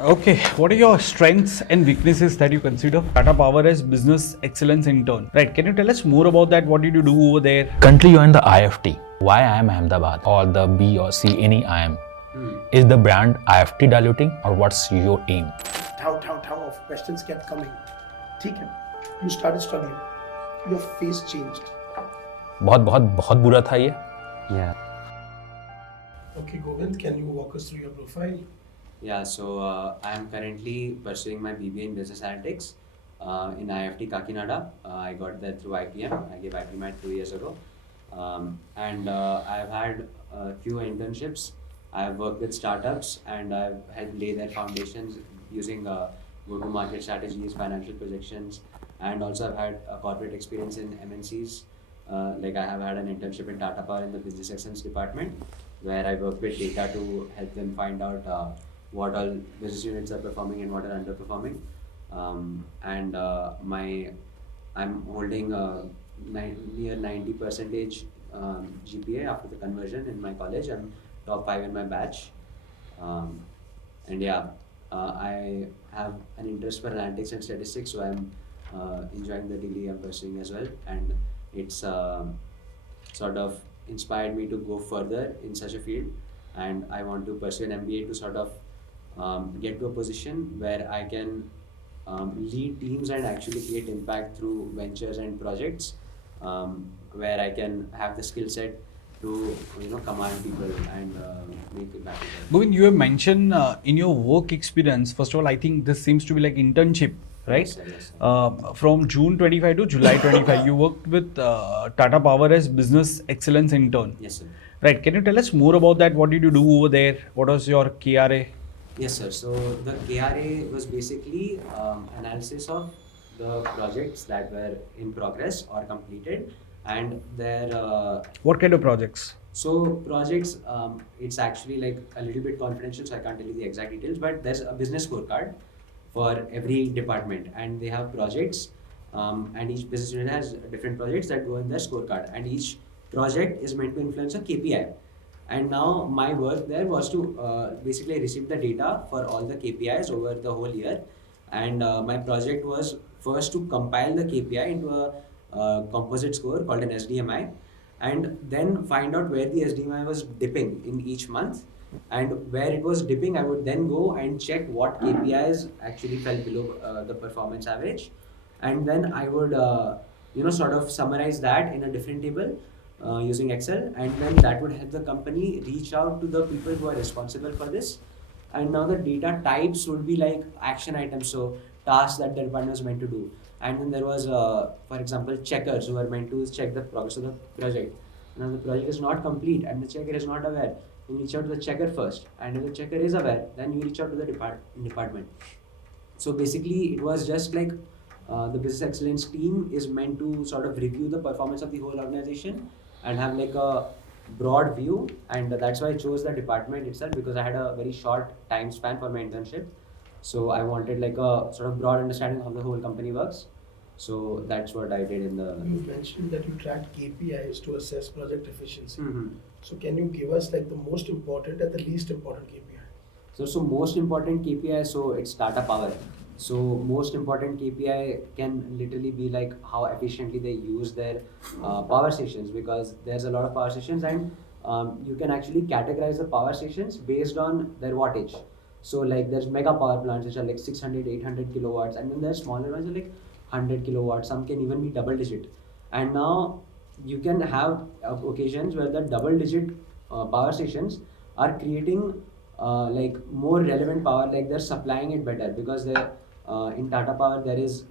Okay, what are your strengths and weaknesses that you consider? Tata Power as business excellence intern. Right, can you tell us more about that? What did you do over there? Country you in the IFT. Why IIM Ahmedabad or the B or C any IIM? Is the brand IFT diluting or what's your aim? How of questions kept coming. ठीक है, you started struggling. Your face changed. बहुत बहुत बहुत बुरा था ये. Yeah. Okay, Govind, can you walk us through your profile? Yeah, so I am currently pursuing my BBA in Business Analytics in IFT Kakinada. I got that through IPM. I gave IPM 2 years ago. And I've had a few internships. I've worked with startups and I've helped lay their foundations using go-to-market strategies, financial projections, and also I've had a corporate experience in MNCs. Like I have had an internship in Tata Power in the Business Excellence department, where I work with data to help them find out what all business units are performing and what are underperforming. I'm holding near 90 percentage GPA after the conversion in my college. I'm top 5 in my batch. I have an interest for analytics and statistics, so I'm enjoying the degree I'm pursuing as well. And it's sort of inspired me to go further in such a field. And I want to pursue an MBA to sort of get to a position where I can lead teams and actually create impact through ventures and projects, where I can have the skill set to command people and make impact. Govind, you have mentioned in your work experience, first of all, I think this seems to be like internship, right? Yes, sir, yes, sir. From June 25 to July 25, you worked with Tata Power as business excellence intern. Yes, sir. Right, can you tell us more about that? What did you do over there? What was your KRA? Yes, sir. So the KRA was basically analysis of the projects that were in progress or completed, and their What kind of projects? so projects. It's actually like a little bit confidential, so I can't tell you the exact details. But there's a business scorecard for every department, and they have projects, and each business unit has different projects that go in their scorecard, and each project is meant to influence a KPI. And now my work there was to basically receive the data for all the KPIs over the whole year. And my project was first to compile the KPI into a composite score called an SDMI, and then find out where the SDMI was dipping in each month. And where it was dipping, I would then go and check what KPIs actually fell below the performance average. And then I would sort of summarize that in a different table using Excel, and then that would help the company reach out to the people who are responsible for this. And now the data types would be like action items, so tasks that the department was meant to do. And then there was, for example, checkers who are meant to check the progress of the project. Now the project is not complete and the checker is not aware. You reach out to the checker first, and if the checker is aware, then you reach out to the department. So basically, it was just like the business excellence team is meant to sort of review the performance of the whole organization and have like a broad view. And that's why I chose the department itself, because I had a very short time span for my internship. So I wanted like a sort of broad understanding of how the whole company works. So that's what I did in the. You mentioned that you tracked KPIs to assess project efficiency. Mm-hmm. So can you give us like the most important and the least important KPI? So most important KPI, so it's Tata Power. So most important KPI can literally be like how efficiently they use their power stations, because there's a lot of power stations, and you can actually categorize the power stations based on their wattage. So like there's mega power plants which are like 600, 800 kilowatts, and then there's smaller ones like 100 kilowatts. Some can even be double digit. And now you can have occasions where the double digit power stations are creating like more relevant power, like they're supplying it better, because they're in Tata Power there is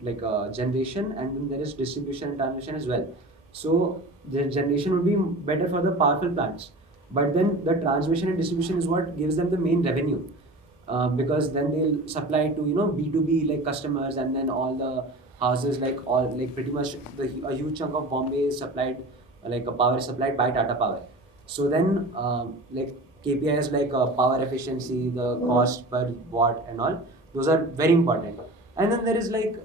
like generation, and then there is distribution and transmission as well. So the generation would be better for the powerful plants, but then the transmission and distribution is what gives them the main revenue, because then they'll supply to B2B like customers, and then all the houses, like all like pretty much a huge chunk of Bombay is supplied, like a power is supplied by Tata Power. So then like KPIs like power efficiency, the cost per watt and all, those are very important. And then there is like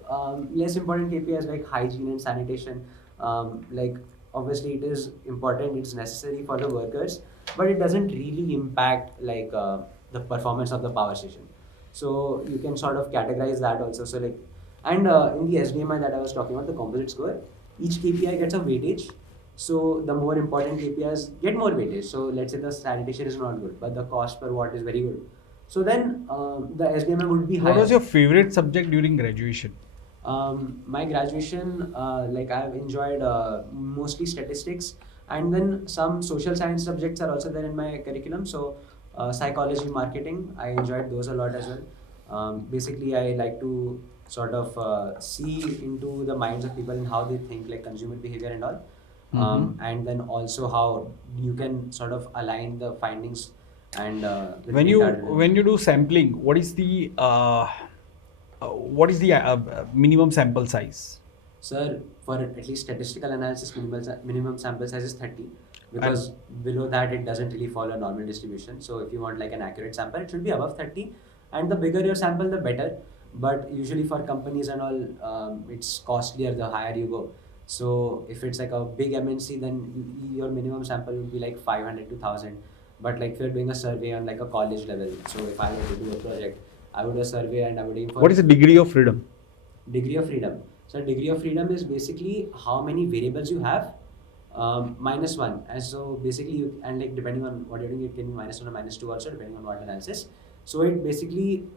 less important KPIs like hygiene and sanitation. Like obviously it is important, it's necessary for the workers, but it doesn't really impact like the performance of the power station. So you can sort of categorize that also. So like, and in the SDMI that I was talking about, the composite score, each KPI gets a weightage. So the more important KPIs get more weightage. So let's say the sanitation is not good, but the cost per watt is very good. So then the SDMI would be higher. What was your favorite subject during graduation? My graduation, like I've enjoyed mostly statistics, and then some social science subjects are also there in my curriculum. So psychology, marketing, I enjoyed those a lot as well. Basically, I like to sort of see into the minds of people and how they think, like consumer behavior and all. And then also how you can sort of align the findings and with When data. you do sampling, what is the minimum sample size? Sir, for at least statistical analysis, minimum sample size is 30, because below that it doesn't really follow normal distribution. So if you want like an accurate sample, it should be above 30, and the bigger your sample, the better. But usually for companies and all, it's costlier the higher you go. So if it's like a big MNC, then your minimum sample would be like 500 to 1000. But like if you're doing a survey on like a college level, so if I were to do a project, I would do a survey and I would aim for What is the degree of freedom? degree of freedom. So degree of freedom is basically how many variables you have minus one. And so basically, and like depending on what you're doing, it can be minus 1 or minus 2 also, depending on what analysis. So it basically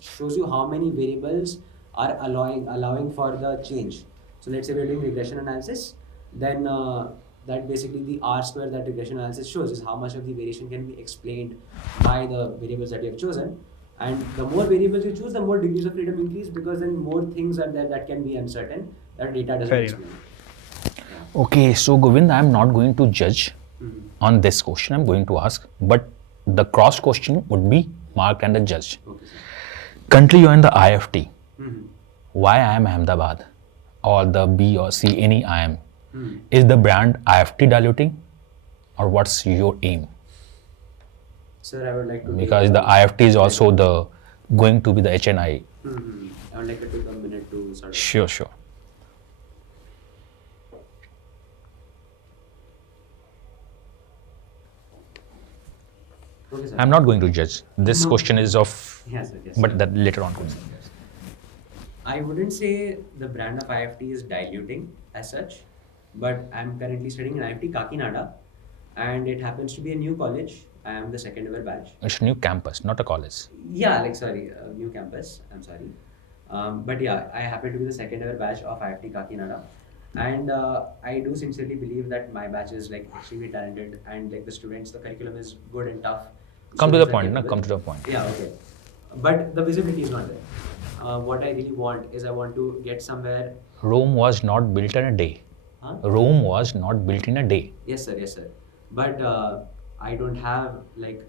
shows you how many variables are allowing for the change. So let's say we're doing regression analysis, then that basically the R square that regression analysis shows is how much of the variation can be explained by the variables that you have chosen. And the more variables you choose, the more degrees of freedom increase, because then more things are there that can be uncertain, that data doesn't Fair explain. Okay, so Govind, I am not going to judge on this question. I'm going to ask, but the cross question would be marked and the judge. Okay, sir. Currently, you're in the IFT. Why IIM Ahmedabad or the B or C, any IIM? Is the brand IFT diluting, or what's your aim? Sir, I would like to Because the IFT is also the going to be the HNI. I would like to take a minute to sort of. Sure. Okay, sir. I'm not going to judge. This No. question is of, Yes, sir. Yes, but sir. that later on. I wouldn't say the brand of IFT is diluting as such, but I'm currently studying in IFT Kakinada, and it happens to be a new college. I am the second ever batch. It's a new campus, not a college. Yeah, like sorry, new campus. I'm sorry, but yeah, I happen to be the second ever batch of IFT Kakinada, and I do sincerely believe that my batch is like extremely talented, and like the students, the curriculum is good and tough. Come to the Students are point, na? capable. Come to the point. Yeah, okay. But the visibility is not there. What I really want is I want to get somewhere. Rome was not built in a day. Huh? Rome was not built in a day. Yes, sir. Yes, sir. But I don't have like,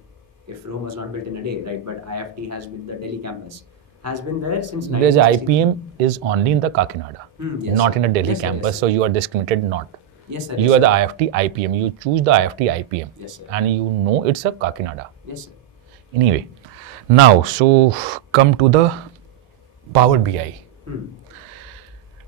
if Rome was not built in a day, right? But IFT has been, the Delhi campus has been there since Because 1960. IPM is only in the Kakinada, Yes, not sir. in a Delhi Yes, sir, campus. yes, sir. So you are discriminated not. Yes, sir. You yes, are the sir. IFT IPM. You choose the IFT IPM, Yes, sir. and you know it's a Kakinada. Yes, sir. Anyway, now so come to the Power BI.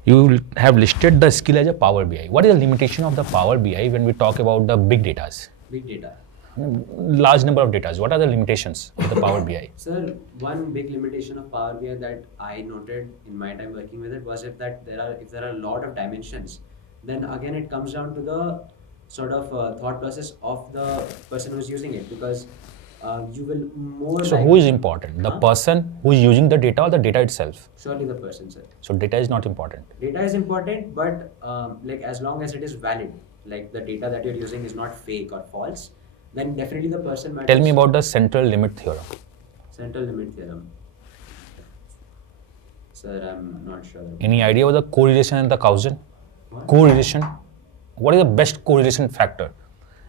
You have listed the skill as a Power BI. What is the limitation of the Power BI when we talk about the big datas? Big data. Large number of datas. What are the limitations of the Power BI? Sir, one big limitation of Power BI that I noted in my time working with it was if there are a lot of dimensions, then again it comes down to the sort of thought process of the person who's using it, because you will more. So likely- who is important? The person who is using the data or the data itself? Surely the person, sir. So data is not important. Data is important, but like as long as it is valid, like the data that you're using is not fake or false, then definitely the person matters. Tell me about the central limit theorem. Central limit theorem. Sir, I'm not sure. Any idea about the correlation and the causation? What? Correlation. What is the best correlation factor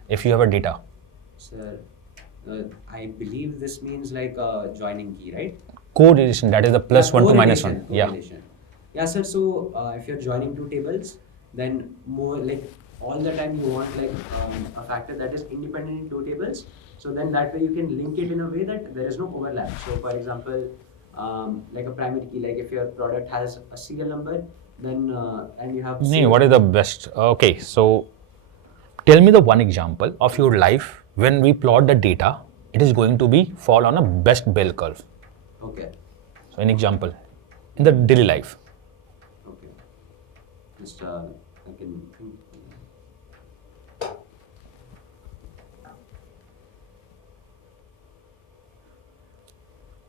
if you have a data? Sir, I believe this means like a joining key, right? Correlation, that is the plus Yeah, 1 to minus 1. correlation, Yeah. correlation. Yeah, sir. So if you're joining two tables, then more like all the time you want like a factor that is independent in two tables. So then that way you can link it in a way that there is no overlap. So for example, like a primary key, like if your product has a serial number, then and you have. Nee, what is the best? Okay, so tell me the one example of your life when we plot the data, it is going to be fall on a best bell curve. Okay. So an example, in the daily life. Okay. Just I can think.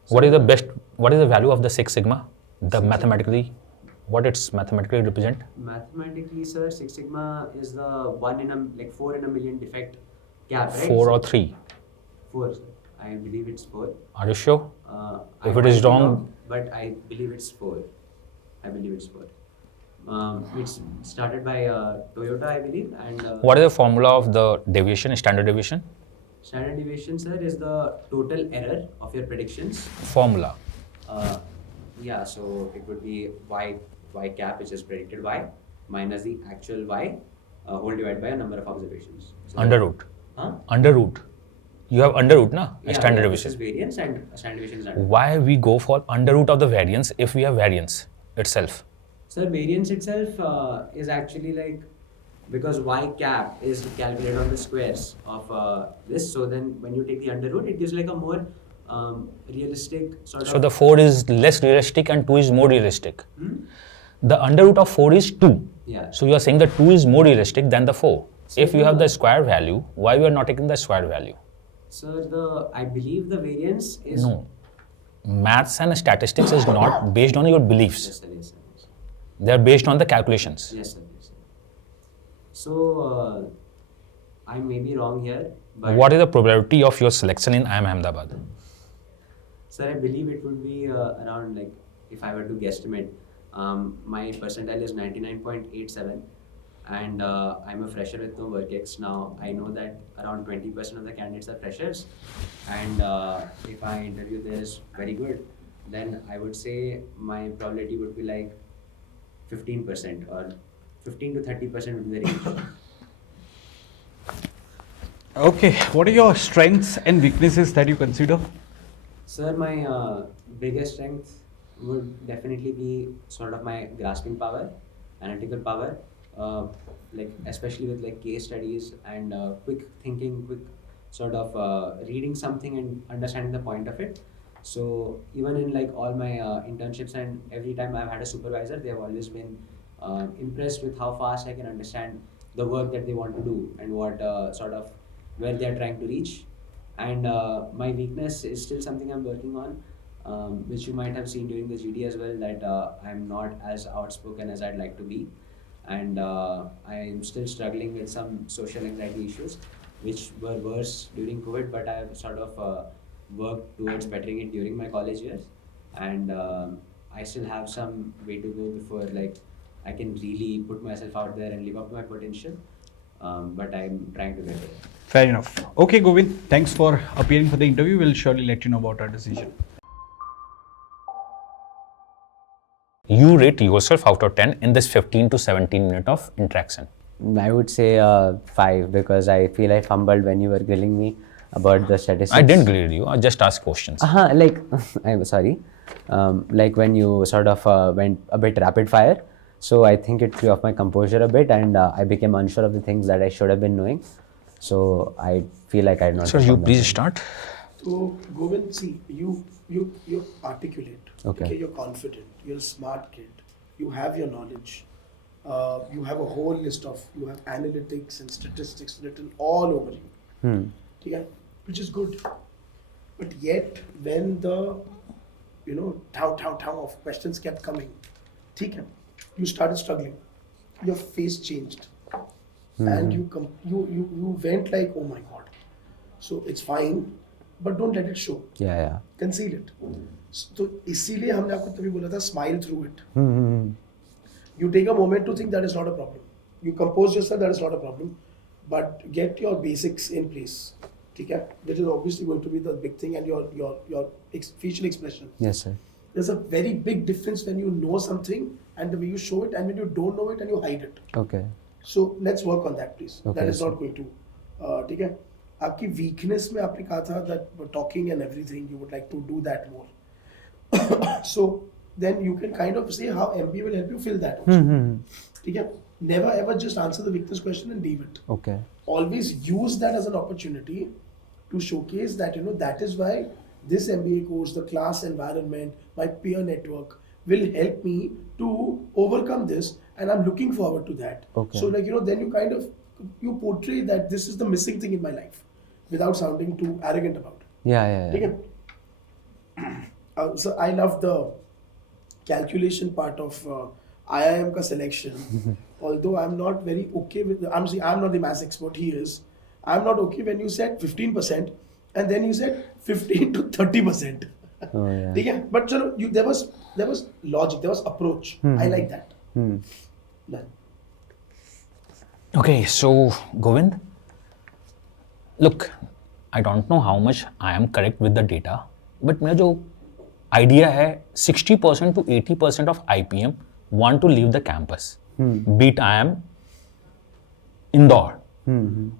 What is the value of the Six Sigma? What it's mathematically represent? Mathematically, sir, Six Sigma is the 4 in a million defect gap, right? 4 or So- 3? 4, sir. I believe it's 4. Are you sure? I If it might is be wrong, but I believe it's 4. I believe it's 4. It's started by Toyota, I believe, and what is the formula of the deviation, standard deviation? standard deviation, sir, is the total error of your predictions. Formula. Yeah, so it would be y cap, which is predicted y, minus the actual y, whole divided by a number of observations. So Under root. Huh? Under root. You have under root, na? Yeah, Standard yeah, this deviation. is variance and standard deviation is under. Why we go for under root of the variance if we have variance itself? Sir, variance itself is actually like, because y cap is calculated on the squares of this, so then when you take the under root, it gives like a more realistic sort of. So the 4 is less realistic and 2 is more realistic. Hmm? The under root of 4 is 2. Yeah. So you are saying that 2 is more realistic than the 4. So If you have the square value, why you are not taking the square value? Sir, I believe the variance is. No. Maths and statistics is not based on your beliefs. Yes, sir, yes, sir, yes, sir. They are based on the calculations. Yes, sir, yes, sir. So, I may be wrong here, but. What is the probability of your selection in IIM Ahmedabad? Sir, I believe it would be around, like, if I were to guesstimate, my percentile is 99.87, and I'm a fresher with no work ex. Now, I know that around 20% of the candidates are freshers, and if my interview there is very good, then I would say my probability would be like 15%, or 15 to 30% would be the range. Okay, what are your strengths and weaknesses that you consider? Sir, my biggest strength would definitely be sort of my grasping power, analytical power, like especially with like case studies and quick thinking, quick sort of reading something and understanding the point of it. So even in like all my internships and every time I've had a supervisor, they have always been impressed with how fast I can understand the work that they want to do and what sort of where they are trying to reach. And my weakness is still something I'm working on, which you might have seen during the GD as well, that I'm not as outspoken as I'd like to be. And I'm still struggling with some social anxiety issues, which were worse during COVID, but I've sort of worked towards bettering it during my college years. And I still have some way to go before like I can really put myself out there and live up to my potential. But I'm trying to get it. Fair enough. Okay, Govind, thanks for appearing for the interview. We'll surely let you know about our decision. You rate yourself out of 10 in this 15 to 17 minute of interaction. I would say 5 because I feel I fumbled when you were grilling me about the statistics. I didn't grill you, I just asked questions. Like, I'm sorry. Like when you sort of went a bit rapid fire. So I think it threw off my composure a bit and I became unsure of the things that I should have been knowing. So I feel like I did not. Sir, you please start. So Govind, see, you're articulate. Okay. You're confident. You're a smart kid. You have your knowledge. You have a whole list of, you have analytics and statistics written all over you. Yeah, which is good. But yet, when the, town of questions kept coming, you started struggling. Your face changed. And you went like, oh my God. So it's fine, but don't let it show. Yeah. Conceal it. So इसीलिए हमने आपको तभी बोला था smile through it. You take a moment to think that is not a problem. You compose yourself, that is not a problem. But get your basics in place. Okay? That is obviously going to be the big thing, and your facial expression. Yes, sir. There's a very big difference when you know something and the way you show it, and when you don't know it and you hide it. Okay. So let's work on that, please. Okay, That is sir. not going to. ठीक है? आपकी weakness में आपने कहा था that talking and everything, you would like to do that more. So then you can kind of say how MBA will help you fill that also. ठीक है? Never ever just answer the weakness question and leave it. Okay. Always use that as an opportunity to showcase that, that is why this MBA course, the class environment, my peer network will help me to overcome this, and I'm looking forward to that. Okay. So like, you know, then you kind of, you portray that this is the missing thing in my life without sounding too arrogant about it. Yeah. ठीक है? So I love the calculation part of IIM का selection. Although I'm not very okay with I'm not the maths expert, he is. I'm not okay when you said 15% and then you said 15 to 30%. Oh, yeah. ठीक है? But चलो, there was logic, there was approach. I like that. Done. Okay, so Govind, look, I don't know how much I am correct with the data, but मेरा जो idea है 60% to 80% of IPM want to leave the campus. Be it IIM Indore,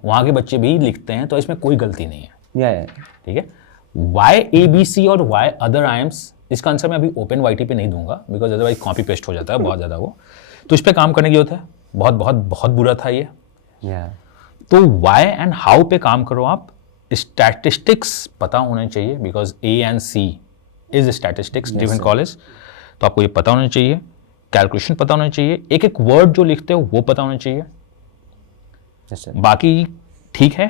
वहाँ के बच्चे भी लिखते हैं, तो इसमें कोई गलती नहीं है. Yeah. ठीक है. Why ABC और why other IIMs, इसका आंसर मैं अभी ओपन वाईटी पे नहीं दूंगा, बिकॉज अदरवाइज कॉपी पेस्ट हो जाता है बहुत ज़्यादा वो. तो इस पर काम करने की जरूरत है. बहुत बुरा था ये. Yeah. तो वाई एंड हाउ पे काम करो आप. स्टैटिस्टिक्स पता होने चाहिए, because A&C is statistics driven college. तो आपको ये पता होना चाहिए, कैलकुलेशन पता होना चाहिए, एक एक वर्ड जो लिखते हो वो पता होना चाहिए. Yes, sir. बाकी ठीक है,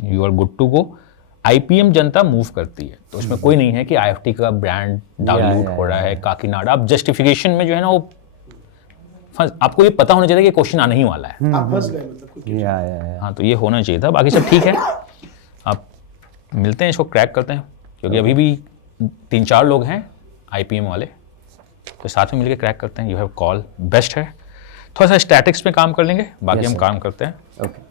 you are good to go. IPM जनता मूव करती है, तो उसमें कोई नहीं है कि IFT का ब्रांड डाउनलोड हो रहा है काकीनाडा. आप जस्टिफिकेशन में जो है ना वो आपको ये पता होना चाहिए कि क्वेश्चन आने ही वाला है. आप फंस गए मतलब कुछ. Yeah. हाँ, तो ये होना चाहिए था. बाकी सब ठीक है. आप मिलते हैं, इसको क्रैक करते हैं, क्योंकि अभी भी 3-4 लोग हैं IPM वाले, तो साथ में मिलकर क्रैक करते हैं. यू हैव कॉल बेस्ट है. थोड़ा सा स्टैटिक्स में काम कर लेंगे, बाकी Yes, हम sir. काम करते हैं. Okay.